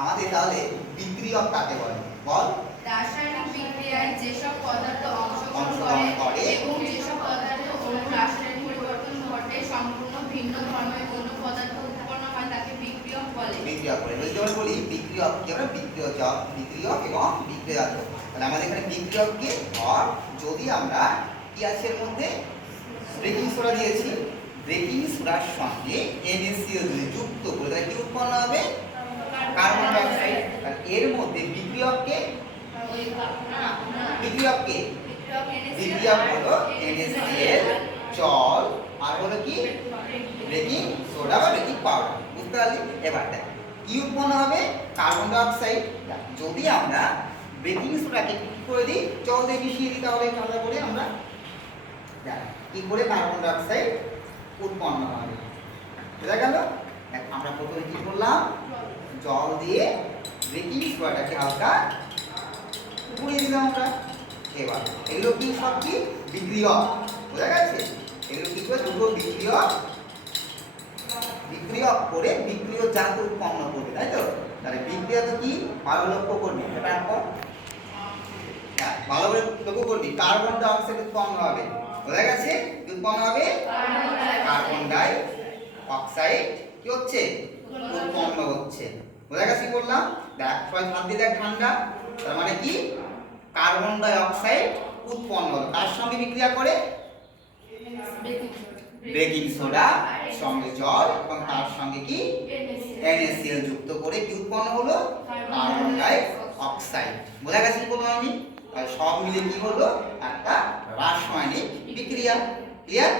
আমাদের তাহলে বিক্রিয়ক কাকে বলে বল? রাসায়নিক বিক্রিয়ায় যেসব পদার্থ অংশগ্রহণ করে এবং যেসব পদার্থ অণু রাসায়নিক পরিবর্তন ঘটে সম্পূর্ণ ভিন্ন ধর্মের অন্য পদার্থ উৎপন্ন হয় তাকে বিক্রিয়ক বলে। বিক্রিয়ক বলে। যদি আমরা বলি বিক্রিয়ক কি আমরা বিক্রিয়ক এবং বিক্রিয়াজক। তাহলে আমাদের এখানে বিক্রিয়ককে ধর যদি আমরা কি আছে এর মধ্যে বেকিং সোডা দিয়েছি, বেকিং সোডার সঙ্গে NaCl যুক্ত করে তাহলে কি উৎপন্ন হবে? Carbon die oxide. আর এর মধ্যে বিক্রিয়ককে বিক্রিয়ক হলো NaCl জল আর হলো কি বেকিং সোডা বা বেকিং পাউডার। বুঝতে পারলি? এবার দেখ কি উৎপন্ন হবে? Carbon die oxide. যদি আমরা বেকিং সোডাকে কি করে দিই, জল দিয়ে মিশিয়ে দিই তাহলে আলাদা করে আমরা দেখ কি করে কার্বন ডাই অক্সাইড উৎপন্ন হবে। বুঝা গেল? দেখ আমরা প্রথমে কি করলাম, জল দিয়ে বেকিং সোডাটাকে হালকা গুলিয়ে দিলাম আমরা। এবার এগুলো কি সব কি বিক্রিয়ক। বোঝা গেছে? এগুলো কি করে দুটো বিক্রিয়ক করে বিক্রিয় জাত উৎপন্ন করবে, তাই তো? তাহলে বিক্রিয়া তো কি ভালো লক্ষ্য করবি, এটা এখন ভালো করে লক্ষ্য করবি। কার্বন ডাই অক্সাইড উৎপন্ন হবে। বোঝা গেছে? উৎপন্ন হবে কার্বন ডাই অক্সাইড কি হচ্ছে উৎপন্ন হচ্ছে। বোঝা গেছে কি বললাম? দেখ সবাই হাত দিয়ে দেখ ঠান্ডা। তার মানে কি কার্বন ডাই অক্সাইড উৎপন্ন হলো, তার সঙ্গে বিক্রিয়া করে বেকিং সোডা সঙ্গে জল এবং তার সঙ্গে কি NaCl যুক্ত করে কি উৎপন্ন হলো? Carbon die oxide. বোঝা গেছে কি বললাম আমি? সব মিলে কি হলো? একটা রাসায়নিক বিক্রিয়া। ক্লিয়ার?